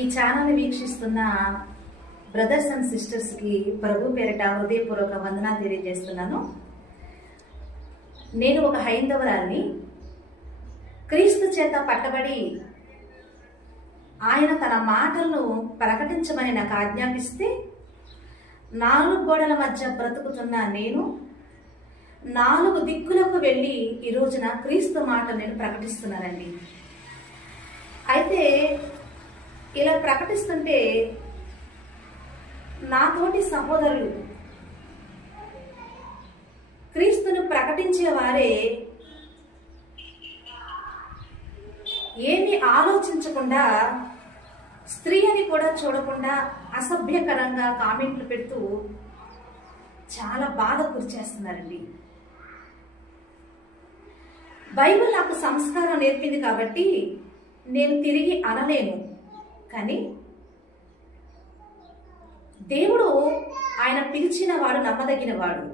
ఈ ఛానల్ వీక్షిస్తున్న brothers and సిస్టర్స్కి ప్రభు పేరిట హృదయపూర్వక వందనాలు తెలియజేస్తున్నాను. నేను ఒక హైందవరాల్ని. క్రీస్తు చేత పట్టబడి ఆయన తన మాటలను ప్రకటించమని నాకు ఆజ్ఞాపిస్తే 4 గోడల మధ్య బ్రతుకుతున్న నేను 4 దిక్కులకు వెళ్ళి ఈ రోజున క్రీస్తు మాట నేను ప్రకటిస్తున్నానండి. అయితే ఇలా ప్రకటిస్తుంటే నాతోటి సహోదరులు క్రీస్తును ప్రకటించే వారే ఏమీ ఆలోచించకుండా, స్త్రీ అని కూడా చూడకుండా అసభ్యకరంగా కామెంట్లు పెడుతూ చాలా బాధ గురిచేస్తున్నారండి. బైబిల్ నాకు సంస్కారం నేర్పింది కాబట్టి నేను తిరిగి అనలేను. కానీ దేవుడు ఆయన పిలిచిన వాడు నమ్మదగిన వాడు.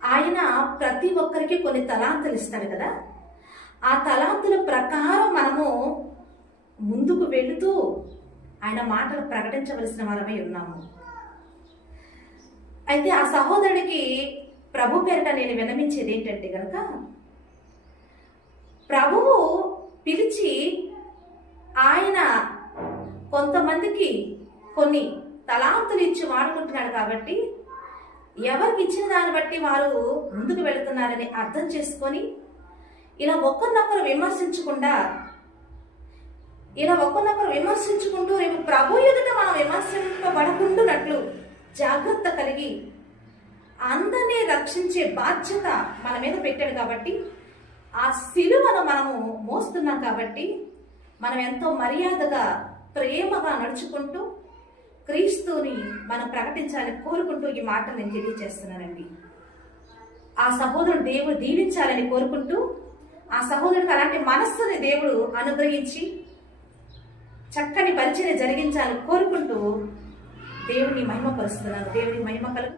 ఆయన ప్రతి ఒక్కరికి కొన్ని తలాంతులు ఇస్తాడు కదా. ఆ తలాంతుల ప్రకారం మనము ముందుకు వెళుతూ ఆయన మాటలు ప్రకటించవలసిన వారమై ఉన్నాము. అయితే ఆ సహోదరుడికి ప్రభు పేరిట నేను విన్నవించేది ఏంటంటే కనుక, ప్రభువు పిలిచి ఆయన కొంతమందికి కొన్ని తలాంతులు ఇచ్చి వాడుకుంటున్నాడు కాబట్టి ఎవరికి ఇచ్చిన దాన్ని బట్టి వారు ముందుకు వెళుతున్నారని అర్థం చేసుకొని ఇలా ఒకరినొకరు విమర్శించుకుంటూ రేపు ప్రభు ఎదుట మనం విమర్శింపబడకుండానట్లు జాగ్రత్త కలిగి అందరినీ రక్షించే బాధ్యత మన మీద పెట్టాడు కాబట్టి ఆ సిలువను మనము మోస్తున్నాం కాబట్టి మనం ఎంతో మర్యాదగా ప్రేమగా నడుచుకుంటూ క్రీస్తుని మనం ప్రకటించాలని కోరుకుంటూ ఈ మాట నేను తెలియజేస్తున్నానండి. ఆ సహోదరుడు దేవుడు దీవించాలని కోరుకుంటూ, ఆ సహోదరుడికి అలాంటి మనస్సుని దేవుడు అనుగ్రహించి చక్కని పరిచర్య జరిగించాలని కోరుకుంటూ దేవుని మహిమపరుస్తున్నాను. దేవుని మహిమ కలుగు.